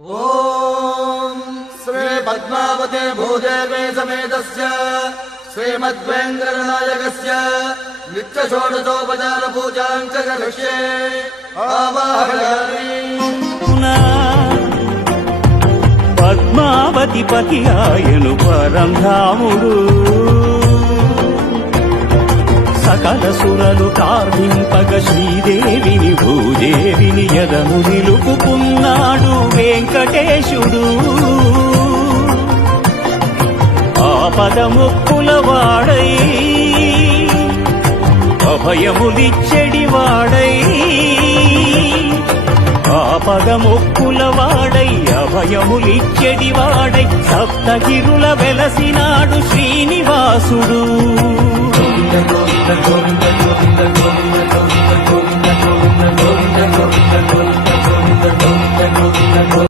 ఓం శ్రీ పద్మావతే భూదేవే సమేతస్య శ్రీమద్వేంకటనాయకస్య నిత్య షోడశోపచార పూజాం చ కరిష్యే ఆవాహయామి. పద్మావతి పతి ఆయను పరంధాముడు సకల సురలు ప్రార్థింపగ శ్రీదేవిని భూదేవిని ఎదను నిలుపుకున్నాడు వెంకటేశుడు. ఆపదముక్కులవాడై అభయములిచ్చెడివాడై ఆపదముక్కులవాడై అభయములిచ్చెడివాడై సప్తగిరుల వెలసినాడు శ్రీనివాసుడు.